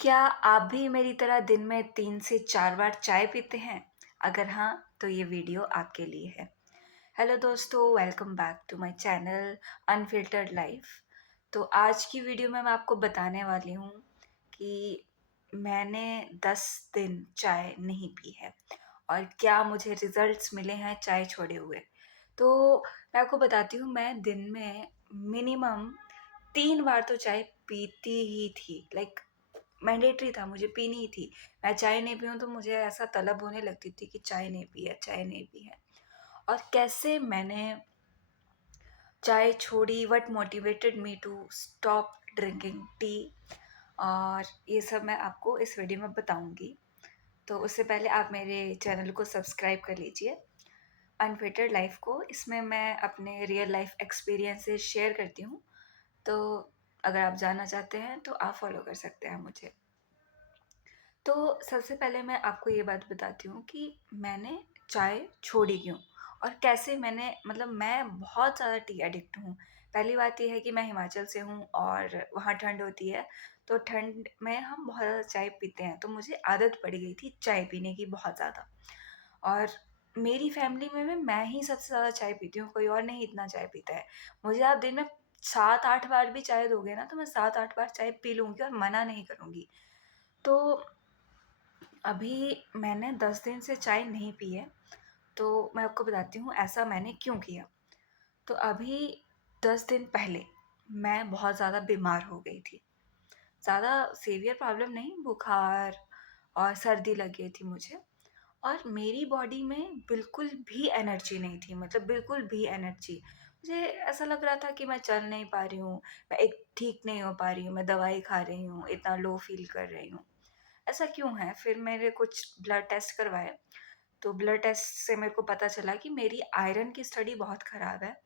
क्या आप भी मेरी तरह दिन में 3 से 4 बार चाय पीते हैं? अगर हाँ, तो ये वीडियो आपके लिए है। हेलो दोस्तों, welcome back to my channel unfiltered life. तो आज की वीडियो में मैं आपको बताने वाली हूँ कि मैंने 10 दिन चाय नहीं पी है और क्या मुझे रिज़ल्ट्स मिले हैं चाय छोड़े हुए। तो मैं आपको बताती हूँ, मैं दिन में मिनिमम 3 बार तो चाय पीती ही थी। मैंडेटरी था, मुझे पीनी ही थी। मैं चाय नहीं पीऊँ तो मुझे ऐसा तलब होने लगती थी कि चाय नहीं पी है, चाय नहीं पी है। और कैसे मैंने चाय छोड़ी, what motivated me to stop drinking tea, और ये सब मैं आपको इस वीडियो में बताऊँगी। तो उससे पहले आप मेरे चैनल को सब्सक्राइब कर लीजिए, अनफिल्टर्ड लाइफ को। इसमें मैं अपने रियल लाइफ एक्सपीरियंसेस शेयर करती हूँ। तो अगर आप जानना चाहते हैं तो आप फॉलो कर सकते हैं मुझे। तो सबसे पहले मैं आपको ये बात बताती हूँ कि मैंने चाय छोड़ी क्यों और कैसे मैंने, मतलब मैं बहुत ज़्यादा टी एडिक्ट हूँ। पहली बात ये है कि मैं हिमाचल से हूँ और वहाँ ठंड होती है, तो ठंड में हम बहुत ज़्यादा चाय पीते हैं, तो मुझे आदत पड़ गई थी चाय पीने की बहुत ज़्यादा। और मेरी फैमिली में भी मैं ही सबसे ज़्यादा चाय पीती हूँ, कोई और नहीं इतना चाय पीता है। मुझे आप दिन में 7-8 बार भी चाय दोगे ना, तो मैं 7-8 बार चाय पी लूँगी और मना नहीं करूँगी। तो अभी मैंने 10 दिन से चाय नहीं पी है, तो मैं आपको बताती हूँ ऐसा मैंने क्यों किया। तो अभी 10 दिन पहले मैं बहुत ज़्यादा बीमार हो गई थी। ज़्यादा सीवियर प्रॉब्लम नहीं, बुखार और सर्दी लग गई थी मुझे, और मेरी बॉडी में बिल्कुल भी एनर्जी नहीं थी, मतलब बिल्कुल भी एनर्जी। मुझे ऐसा लग रहा था कि मैं चल नहीं पा रही हूँ, मैं एक ठीक नहीं हो पा रही हूँ, मैं दवाई खा रही हूँ, इतना लो फ़ील कर रही हूँ। ऐसा क्यों है? फिर मैंने कुछ ब्लड टेस्ट करवाए, तो ब्लड टेस्ट से मेरे को पता चला कि मेरी आयरन की स्टडी बहुत ख़राब है।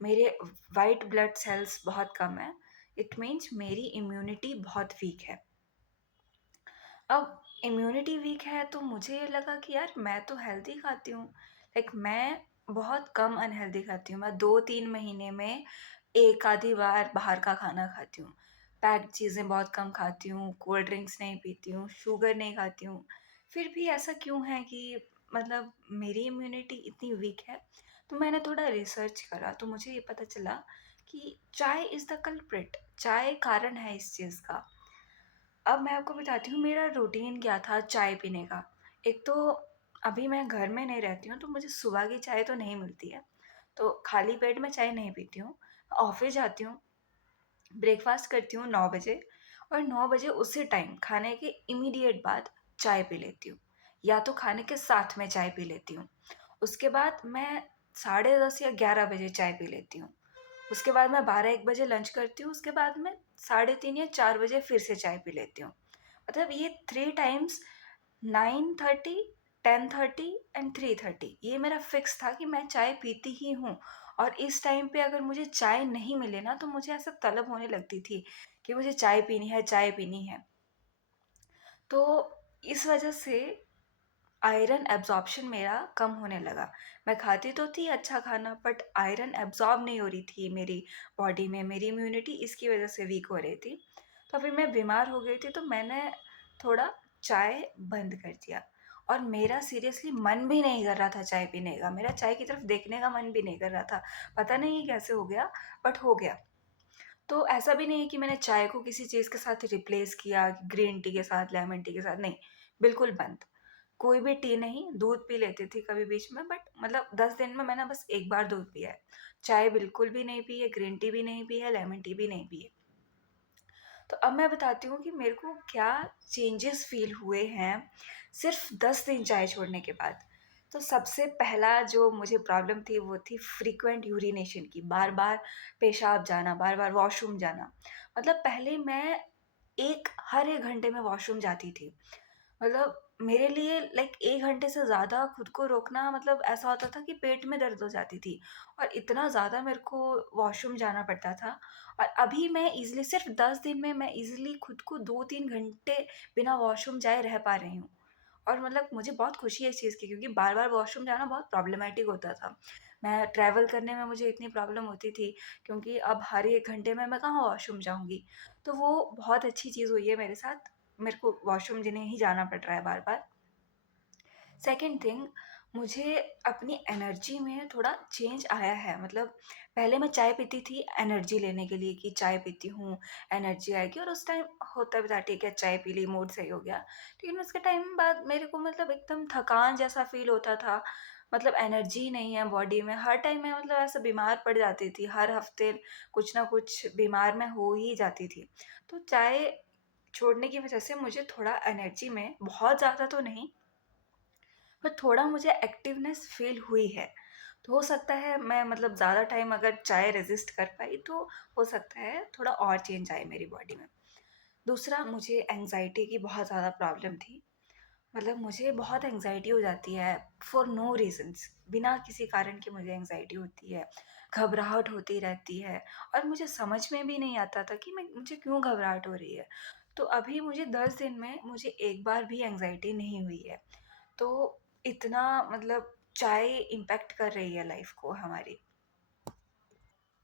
मेरे व्हाइट ब्लड सेल्स बहुत कम हैं। इट मीन्स मेरी इम्यूनिटी बहुत वीक है। अब इम्यूनिटी वीक है तो मुझे ये लगा कि यार मैं तो हेल्दी खाती हूँ। मैं बहुत कम अनहेल्दी खाती हूँ। मैं 2-3 महीने में 1 आधी बार बाहर का खाना खाती हूँ। पैक्ड चीज़ें बहुत कम खाती हूँ, कोल्ड ड्रिंक्स नहीं पीती हूँ, शुगर नहीं खाती हूँ। फिर भी ऐसा क्यों है कि मतलब मेरी इम्यूनिटी इतनी वीक है? तो मैंने थोड़ा रिसर्च करा तो मुझे ये पता चला कि चाय इज़ द कल्प्रिट, चाय कारण है इस चीज़ का। अब मैं आपको बताती हूँ मेरा रूटीन क्या था चाय पीने का। एक तो अभी मैं घर में नहीं रहती हूँ, तो मुझे सुबह की चाय तो नहीं मिलती है, तो खाली पेट मैं चाय नहीं पीती हूँ। ऑफ़िस जाती हूँ, ब्रेकफ़ास्ट करती हूँ 9 बजे, और 9 बजे उसी टाइम खाने के इमीडिएट बाद चाय पी लेती हूँ, या तो खाने के साथ में चाय पी लेती हूँ। उसके बाद मैं साढ़े 10 या 11 बजे चाय पी लेती हूँ। उसके बाद मैं 12-1 बजे लंच करती हूँ, उसके बाद मैं साढ़े 3 या 4 बजे फिर से चाय पी लेती हूँ। मतलब ये 3 टाइम्स, 9:30, 10:30 एंड 3:30, ये मेरा फिक्स था कि मैं चाय पीती ही हूँ। और इस टाइम पे अगर मुझे चाय नहीं मिले ना, तो मुझे ऐसा तलब होने लगती थी कि मुझे चाय पीनी है, चाय पीनी है। तो इस वजह से आयरन एब्ज़ॉर्प्शन मेरा कम होने लगा। मैं खाती तो थी अच्छा खाना, बट आयरन एब्ज़ॉर्ब नहीं हो रही थी मेरी बॉडी में, मेरी इम्यूनिटी इसकी वजह से वीक हो रही थी। तो फिर मैं बीमार हो गई थी, तो मैंने थोड़ा चाय बंद कर दिया, और मेरा सीरियसली मन भी नहीं कर रहा था चाय पीने का, मेरा चाय की तरफ देखने का मन भी नहीं कर रहा था। पता नहीं ये कैसे हो गया, बट हो गया। तो ऐसा भी नहीं है कि मैंने चाय को किसी चीज़ के साथ रिप्लेस किया, ग्रीन टी के साथ, लेमन टी के साथ, नहीं, बिल्कुल बंद। कोई भी टी नहीं, दूध पी लेती थी कभी बीच में, बट मतलब 10 दिन में मैंने बस 1 बार दूध पिया है। चाय बिल्कुल भी नहीं पी है, ग्रीन टी भी नहीं पी है, लेमन टी भी नहीं पी है। तो अब मैं बताती हूँ कि मेरे को क्या चेंजेस फ़ील हुए हैं सिर्फ़ 10 दिन चाय छोड़ने के बाद। तो सबसे पहला जो मुझे प्रॉब्लम थी वो थी फ्रीक्वेंट यूरिनेशन की, बार-बार पेशाब जाना, बार-बार वॉशरूम जाना। मतलब पहले मैं हर 1 घंटे में वॉशरूम जाती थी। मतलब मेरे लिए 1 घंटे से ज़्यादा खुद को रोकना, मतलब ऐसा होता था कि पेट में दर्द हो जाती थी, और इतना ज़्यादा मेरे को वॉशरूम जाना पड़ता था। और अभी मैं ईज़िली सिर्फ़ 10 दिन में मैं ईज़िली खुद को 2-3 घंटे बिना वॉशरूम जाए रह पा रही हूँ। और मतलब मुझे बहुत खुशी है इस चीज़ की, क्योंकि बार-बार वॉशरूम जाना बहुत प्रॉब्लमैटिक होता था। मैं ट्रैवल करने में मुझे इतनी प्रॉब्लम होती थी, क्योंकि अब हर 1 घंटे में मैं कहाँ वॉशरूम जाऊँगी। तो वो बहुत अच्छी चीज़ हुई है मेरे साथ। मेरे को वॉशरूम जिन्हें ही जाना पड़ रहा है बार-बार। सेकंड थिंग, मुझे अपनी एनर्जी में थोड़ा चेंज आया है। मतलब पहले मैं चाय पीती थी एनर्जी लेने के लिए कि चाय पीती हूँ, एनर्जी आएगी, और उस टाइम होता भी था ठीक है चाय पी ली मूड सही हो गया। लेकिन उसके टाइम बाद मेरे को मतलब एकदम थकान जैसा फ़ील होता था, मतलब एनर्जी नहीं है बॉडी में। हर टाइम मैं मतलब ऐसे बीमार पड़ जाती थी, हर हफ़्ते कुछ ना कुछ बीमार मैं हो ही जाती थी। तो चाय छोड़ने की वजह से मुझे थोड़ा एनर्जी में, बहुत ज़्यादा तो नहीं, पर थोड़ा मुझे एक्टिवनेस फ़ील हुई है। तो हो सकता है मैं मतलब ज़्यादा टाइम अगर चाय रेज़िस्ट कर पाई तो हो सकता है थोड़ा और चेंज आए मेरी बॉडी में। दूसरा, मुझे एंग्ज़ायटी की बहुत ज़्यादा प्रॉब्लम थी। मतलब मुझे बहुत एंग्ज़ायटी हो जाती है फॉर नो रीज़न्स, बिना किसी कारण के मुझे एंग्ज़ायटी होती है, घबराहट होती रहती है, और मुझे समझ में भी नहीं आता था कि मुझे क्यों घबराहट हो रही है। तो अभी मुझे 10 दिन में मुझे एक बार भी एंग्ज़ायटी नहीं हुई है। तो इतना मतलब चाय इम्पैक्ट कर रही है लाइफ को हमारी।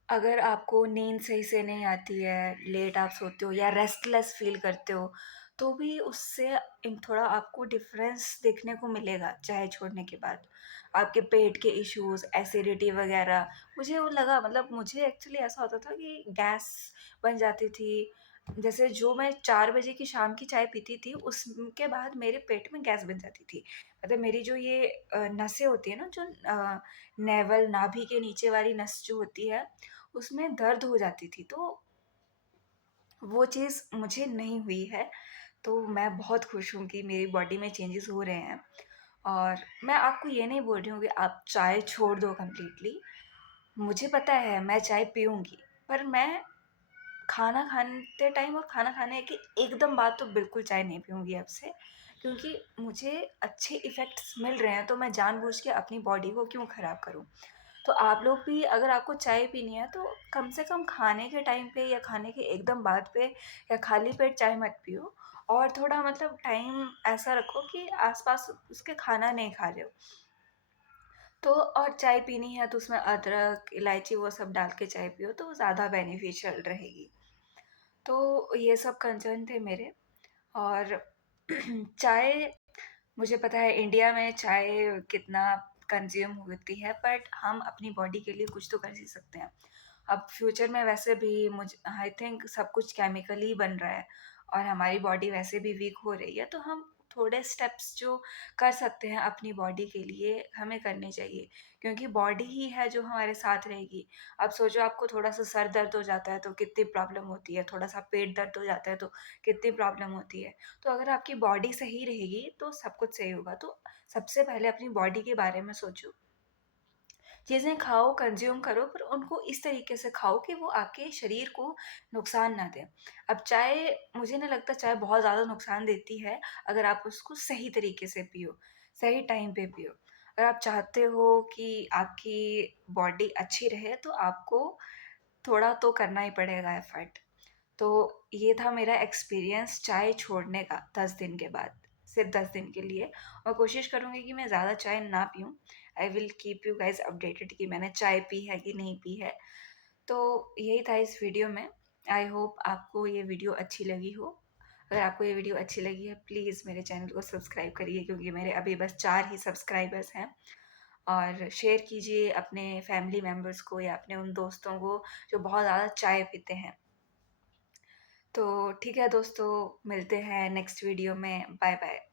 अगर आपको नींद सही से नहीं आती है, लेट आप सोते हो या रेस्टलेस फ़ील करते हो, तो भी उससे थोड़ा आपको डिफ़रेंस देखने को मिलेगा चाय छोड़ने के बाद। आपके पेट के इश्यूज़, एसिडिटी वग़ैरह, मुझे वो लगा, मतलब मुझे एक्चुअली ऐसा होता था कि गैस बन जाती थी। जैसे जो मैं 4 बजे की शाम की चाय पीती थी, उसके बाद मेरे पेट में गैस बन जाती थी। मतलब मेरी जो ये नसें होती हैं ना, जो नेवल नाभि के नीचे वाली नस जो होती है, उसमें दर्द हो जाती थी। तो वो चीज़ मुझे नहीं हुई है, तो मैं बहुत खुश हूँ कि मेरी बॉडी में चेंजेस हो रहे हैं। और मैं आपको ये नहीं बोल रही हूँ कि आप चाय छोड़ दो कंप्लीटली। मुझे पता है मैं चाय पीऊँगी, पर मैं खाना खाते टाइम और खाना खाने के एकदम बाद तो बिल्कुल चाय नहीं पीऊँगी अब से, क्योंकि मुझे अच्छे इफ़ेक्ट्स मिल रहे हैं, तो मैं जानबूझ के अपनी बॉडी को क्यों ख़राब करूँ। तो आप लोग भी अगर आपको चाय पीनी है तो कम से कम खाने के टाइम पे या खाने के एकदम बाद पे या खाली पेट चाय मत पियो, और थोड़ा मतलब टाइम ऐसा रखो कि आस-पास उसके खाना नहीं खा रहे हो। तो और चाय पीनी है तो उसमें अदरक, इलायची वो सब डाल के चाय पियो तो ज़्यादा बेनिफिशियल रहेगी। तो ये सब कंसर्न थे मेरे। और चाय, मुझे पता है इंडिया में चाय कितना कंज़्यूम होती है, बट हम अपनी बॉडी के लिए कुछ तो कर ही सकते हैं। अब फ्यूचर में वैसे भी आई थिंक सब कुछ केमिकली बन रहा है, और हमारी बॉडी वैसे भी वीक हो रही है, तो हम थोड़े स्टेप्स जो कर सकते हैं अपनी बॉडी के लिए हमें करने चाहिए, क्योंकि बॉडी ही है जो हमारे साथ रहेगी। अब सोचो आपको थोड़ा-सा सर दर्द हो जाता है तो कितनी प्रॉब्लम होती है, थोड़ा-सा पेट दर्द हो जाता है तो कितनी प्रॉब्लम होती है। तो अगर आपकी बॉडी सही रहेगी तो सब कुछ सही होगा। तो सबसे पहले अपनी बॉडी के बारे में सोचो। चीज़ें खाओ, कंज़्यूम करो, पर उनको इस तरीके से खाओ कि वो आपके शरीर को नुकसान ना दें। अब चाय, मुझे नहीं लगता चाय बहुत ज़्यादा नुकसान देती है, अगर आप उसको सही तरीके से पियो, सही टाइम पे पियो। अगर आप चाहते हो कि आपकी बॉडी अच्छी रहे तो आपको थोड़ा तो करना ही पड़ेगा एफ़र्ट। तो ये था मेरा एक्सपीरियंस चाय छोड़ने का 10 दिन के बाद, सिर्फ़ 10 दिन के लिए। और कोशिश करूँगी कि मैं ज़्यादा चाय ना पीऊँ। I will keep you guys updated कि मैंने चाय पी है कि नहीं पी है। तो यही था इस वीडियो में। आई होप आपको ये वीडियो अच्छी लगी हो। अगर आपको ये वीडियो अच्छी लगी है प्लीज़ मेरे चैनल को सब्सक्राइब करिए, क्योंकि मेरे अभी बस 4 ही सब्सक्राइबर्स हैं। और शेयर कीजिए अपने फैमिली मेंबर्स को या अपने उन दोस्तों को जो बहुत ज़्यादा चाय पीते हैं। तो ठीक है दोस्तों, मिलते हैं नेक्स्ट वीडियो में। Bye bye.